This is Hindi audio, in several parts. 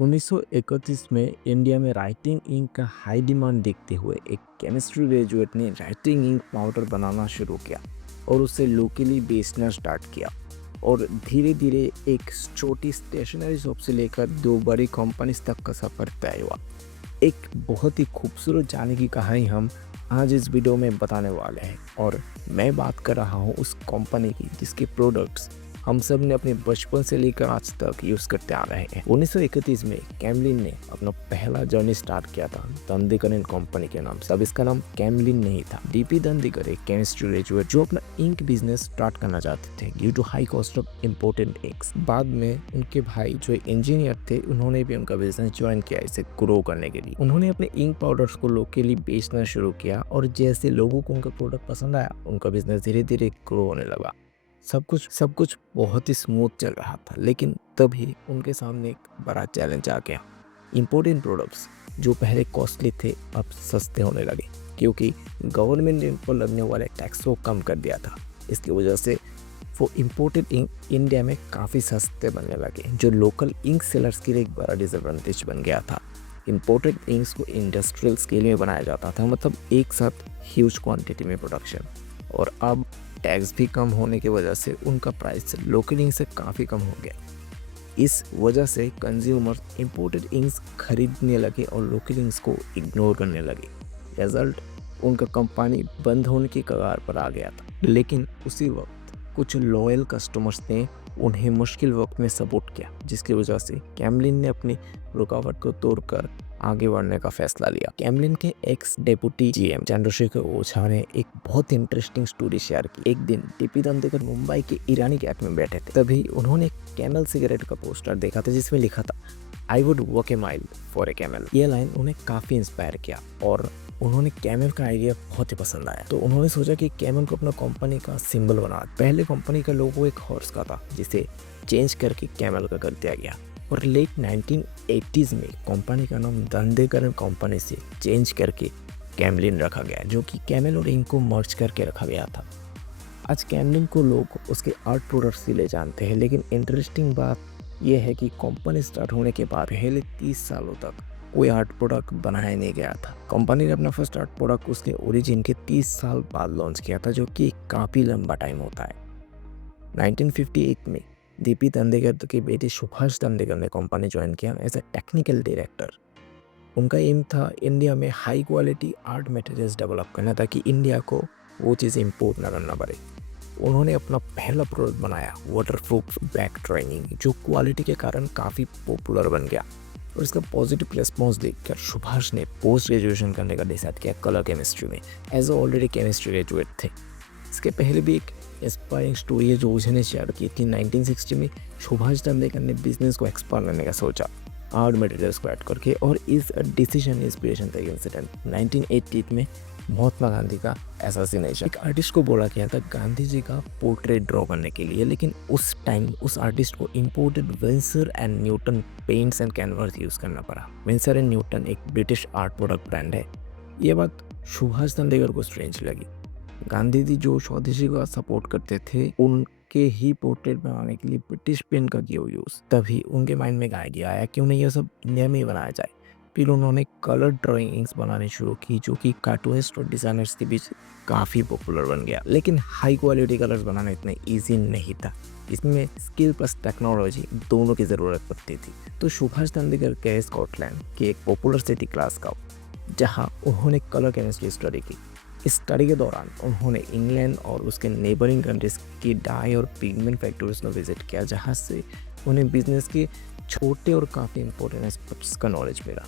1931 में इंडिया में राइटिंग इंक का हाई डिमांड देखते हुए एक केमिस्ट्री ग्रेजुएट ने राइटिंग इंक पाउडर बनाना शुरू किया और उसे लोकली बेचना स्टार्ट किया। और धीरे धीरे एक छोटी स्टेशनरी शॉप से लेकर दो बड़ी कंपनीज तक का सफर तय हुआ। एक बहुत ही खूबसूरत जाने की कहानी हम आज इस वीडियो में बताने वाले हैं, और मैं बात कर रहा हूँ उस कंपनी की जिसके प्रोडक्ट्स हम सब ने अपने बचपन से लेकर आज तक यूज करते आ रहे हैं। 1931 में कैमलिन ने अपना पहला जर्नी स्टार्ट किया था दंडेकर एंड कंपनी के नाम से। अब इसका नाम कैमलिन नहीं था। डीपी दंडेकर एक केमिस्ट्री ग्रेजुएट जो अपना इंक बिजनेस स्टार्ट करना चाहते थे due to high cost of important inks. बाद में उनके भाई जो इंजीनियर थे उन्होंने भी उनका बिजनेस ज्वाइन किया इसे ग्रो करने के लिए। उन्होंने अपने इंक पाउडर्स को लोकली बेचना शुरू किया और जैसे लोगों को उनका प्रोडक्ट पसंद आया उनका बिजनेस धीरे धीरे ग्रो होने लगा। सब कुछ बहुत ही स्मूथ चल रहा था, लेकिन तभी उनके सामने एक बड़ा चैलेंज आ गया। इम्पोर्टेंट प्रोडक्ट्स जो पहले कॉस्टली थे अब सस्ते होने लगे क्योंकि गवर्नमेंट ने इन पर लगने वाले टैक्स को कम कर दिया था। इसकी वजह से वो इम्पोर्टेड इंक इंडिया में काफ़ी सस्ते बनने लगे, जो लोकल इंक सेलर्स के लिए एक बड़ा डिसएडवांटेज बन गया था। इम्पोर्टेड इंक्स को इंडस्ट्रियल स्केल में बनाया जाता था, मतलब एक साथ ह्यूज क्वांटिटी में प्रोडक्शन, और अब टैक्स भी कम होने की वजह से उनका प्राइस लोकल इंक से काफ़ी कम हो गया। इस वजह से कंज्यूमर इंपोर्टेड इंक्स खरीदने लगे और लोकल इंक्स को इग्नोर करने लगे। रिजल्ट, उनका कंपनी बंद होने की कगार पर आ गया था। लेकिन उसी वक्त कुछ लॉयल कस्टमर्स ने उन्हें मुश्किल वक्त में सपोर्ट किया, जिसकी वजह से कैमलिन ने अपनी रुकावट को तोड़कर आगे बढ़ने का फैसला लिया। कैमलिन के एक्स डेप्यूटी जीएम चंद्रशेखर ओझा ने एक बहुत इंटरेस्टिंग स्टोरी शेयर की। एक दिन डीपी दंडेकर मुंबई के ईरानी कैफ में बैठे थे, तभी उन्होंने कैमल सिगरेट का पोस्टर देखा था जिसमें लिखा था I would walk A mile for a camel. ये लाइन उन्हें काफी इंस्पायर किया और उन्होंने कैमल का आइडिया बहुत ही पसंद आया। तो उन्होंने सोचा कि कैमल को अपना कंपनी का सिंबल बना। पहले कंपनी का लोगो एक हॉर्स का था जिसे चेंज करके कैमल का कर दिया गया, और लेट 1980s में कंपनी का नाम दंडेकर एंड कंपनी से चेंज करके कैमलिन रखा गया, जो कि कैमल और इंक को मर्ज करके रखा गया था। आज कैमलिन को लोग उसके आर्ट प्रोडक्ट्स के लिए जानते हैं, लेकिन इंटरेस्टिंग बात यह है कि कंपनी स्टार्ट होने के बाद पहले 30 सालों तक कोई आर्ट प्रोडक्ट बनाया नहीं गया था। कंपनी ने अपना फर्स्ट आर्ट प्रोडक्ट उसके ओरिजिन के 30 साल बाद लॉन्च किया था, जो कि काफ़ी लंबा टाइम होता है। 1958 में डीपी दंडेकर के बेटे सुभाष दंडेकर ने कंपनी ज्वाइन किया एज ए टेक्निकल डायरेक्टर। उनका एम था इंडिया में high quality art materials develop करना ताकि इंडिया को वो चीज़ इम्पोर्ट ना करना पड़े। उन्होंने अपना पहला प्रोडक्ट बनाया वाटरप्रूफ बैक ड्राइंग, जो क्वालिटी के कारण काफ़ी पॉपुलर बन गया, और इसका पॉजिटिव रिस्पॉन्स देखकर सुभाष ने पोस्ट ग्रेजुएशन करने का डिसाइड किया कलर केमिस्ट्री में। एज ऑलरेडी केमिस्ट्री ग्रेजुएट थे। इसके पहले भी एक इंस्पायरिंग स्टोरी है जो ओझा ने शेयर की थी। 1960 में सुभाष दंडेकर ने बिजनेस को एक्सपांड करने का सोचा आर्ट मटेरियल्स को ऐड करके, और इस डिसीजन इंस्पिरेशन था इंसिडेंट 1980 में महात्मा गांधी का असैसिनेशन। एक आर्टिस्ट को बोला गया था गांधी जी का पोर्ट्रेट ड्रॉ करने के लिए, लेकिन उस टाइम उस आर्टिस्ट को imported Windsor and Newton paints and canvas use करना पड़ा। विंसर एंड न्यूटन एक ब्रिटिश आर्ट प्रोडक्ट ब्रांड है। ये बात सुभाष दंडेकर को स्ट्रेंज लगी। गांधी जी जो स्वदेशी का सपोर्ट करते थे, उनके ही पोर्ट्रेट बनाने के लिए ब्रिटिश पेंट का किया यूज। तभी उनके माइंड में आइडिया आया क्यों नहीं ये सब इंडिया में ही बनाया जाए। फिर उन्होंने कलर ड्राइंग इंक्स बनानी शुरू की, जो कि कार्टूनिस्ट और डिजाइनर्स के बीच काफ़ी पॉपुलर बन गया। लेकिन हाई क्वालिटी कलर्स बनाना इतना ईजी नहीं था, इसमें स्किल प्लस टेक्नोलॉजी दोनों की ज़रूरत पड़ती थी। तो सुभाष दंडेकर गए स्कॉटलैंड के एक पॉपुलर सिटी ग्लासगो, जहाँ उन्होंने कलर केमिस्ट्री स्टडी की। इस स्टडी के दौरान उन्होंने इंग्लैंड और उसके नेबरिंग कंट्रीज की डाई और पिगमेंट फैक्ट्रीज को विजिट किया, जहाँ से उन्हें बिजनेस के छोटे और काफ़ी इंपॉर्टेंट एस्पेक्ट्स का नॉलेज मिला।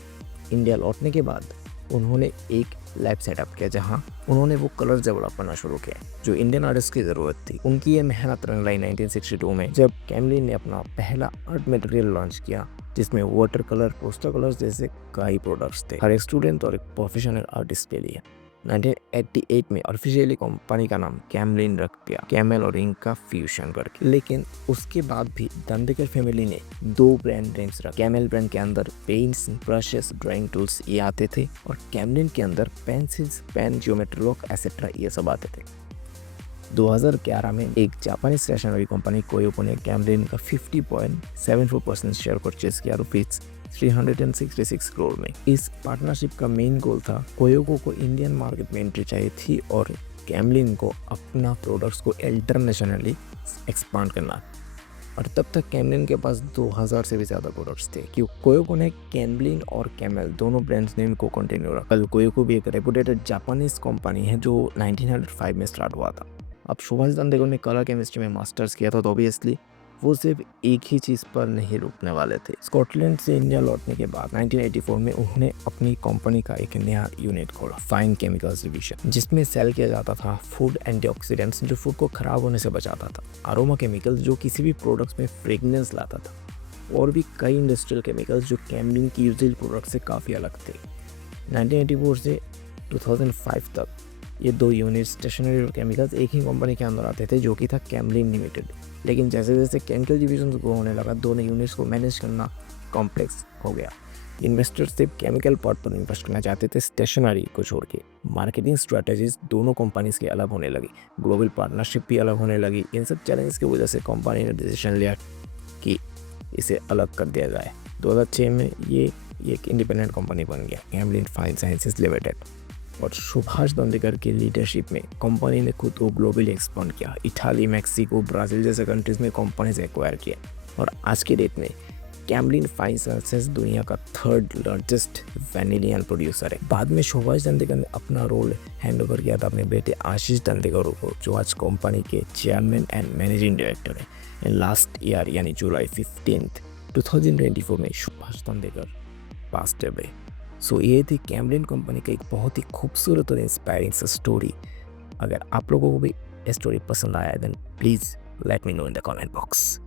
इंडिया लौटने के बाद उन्होंने एक लैब सेटअप किया जहाँ उन्होंने वो कलर्स डेवलप करना शुरू किया जो इंडियन आर्टिस्ट की ज़रूरत थी। उनकी ये मेहनत रंग लाई 1962 में, जब कैमलिन ने अपना पहला आर्ट मटेरियल लॉन्च किया जिसमें वाटर कलर, पोस्टर कलर्स जैसे कई प्रोडक्ट्स थे हर एक स्टूडेंट और एक प्रोफेशनल आर्टिस्ट के लिए। 1988 में ऑफिशियली कंपनी का नाम कैमलिन रख दिया, कैमल और इंक का फ्यूजन करके। लेकिन उसके बाद भी दंडेकर फैमिली ने दो ब्रांड नेम्स रखे। कैमल ब्रांड के अंदर पेंट्स, ब्रशेस, ड्राइंग टूल्स ये आते थे, और कैमलिन के अंदर pencils, pen, geometry box etcetera ये सब आते थे। 2011 में एक जापानी स्टेशनरी कंपनी कोयोपो ने कैमलिन का 50.74% शेयर परचेज किया 366 करोड़ में। इस पार्टनरशिप का मेन गोल था कोयोको को इंडियन मार्केट में एंट्री चाहिए थी और कैमलिन को अपना प्रोडक्ट्स को इंटरनेशनली एक्सपांड करना। और तब तक कैमलिन के पास 2000 से भी ज़्यादा प्रोडक्ट्स थे क्योंकि कोयोको ने कैमलिन और कैमल दोनों ब्रांड्स नेम को कंटिन्यू रखा। कोयोको भी एक रेपुटेड जापानीज कंपनी है जो 1905 में स्टार्ट हुआ था। अब सुभाष चंद्र ने कलर केमिस्ट्री में मास्टर्स किया था तो ऑब्वियसली वो सिर्फ एक ही चीज़ पर नहीं रुकने वाले थे। स्कॉटलैंड से इंडिया लौटने के बाद 1984 में उन्होंने अपनी कंपनी का एक नया यूनिट खोला, फाइन केमिकल्स डिवीजन, जिसमें सेल किया जाता था फूड एंटीऑक्सीडेंट्स जो फूड को खराब होने से बचाता था, अरोमा केमिकल्स जो किसी भी प्रोडक्ट्स में फ्रेगनेंस लाता था, और भी कई इंडस्ट्रियल केमिकल्स जो कैमलिन की यूजुअल प्रोडक्ट से काफ़ी अलग थे। 1984 से 2005 तक ये दो यूनिट स्टेशनरी और केमिकल्स एक ही कंपनी के अंदर आते थे जो कि था कैमलिन लिमिटेड। लेकिन जैसे जैसे केमिकल डिवीजन ग्रो होने लगा दोनों यूनिट्स को मैनेज करना कॉम्प्लेक्स हो गया। इन्वेस्टर्स सिर्फ केमिकल पार्ट पर इन्वेस्ट करना चाहते थे, स्टेशनरी को छोड़ के। मार्केटिंग स्ट्रैटेजीज दोनों कंपनीज की अलग होने लगी, ग्लोबल पार्टनरशिप भी अलग होने लगी। इन सब चैलेंजेस की वजह से कंपनी ने डिसीजन लिया कि इसे अलग कर दिया जाए। 2006 में ये एक इंडिपेंडेंट कंपनी बन गया, कैमलिन फाइन साइंसेज लिमिटेड। और सुभाष दंडेकर की लीडरशिप में कंपनी ने खुद को ग्लोबली एक्सपांड किया, इटाली, मैक्सिको, ब्राज़ील जैसे कंट्रीज में कंपनीज एक्वायर किया। और आज के डेट में कैमलिन फाइन साइंसेज दुनिया का 3rd लार्जेस्ट वैनिलियन प्रोड्यूसर है। बाद में सुभाष दंडेकर ने अपना रोल हैंड ओवर किया था अपने बेटे आशीष दंडेकर को, जो आज कंपनी के चेयरमैन एंड मैनेजिंग डायरेक्टर है। लास्ट ईयर यानी जुलाई 15, 2024 में सुभाष दंडेकर पास्ट अवे। सो ये थी कैमलिन कंपनी का एक बहुत ही खूबसूरत और इंस्पायरिंग सा स्टोरी। अगर आप लोगों को भी ये स्टोरी पसंद आया then please let me know in the comment box.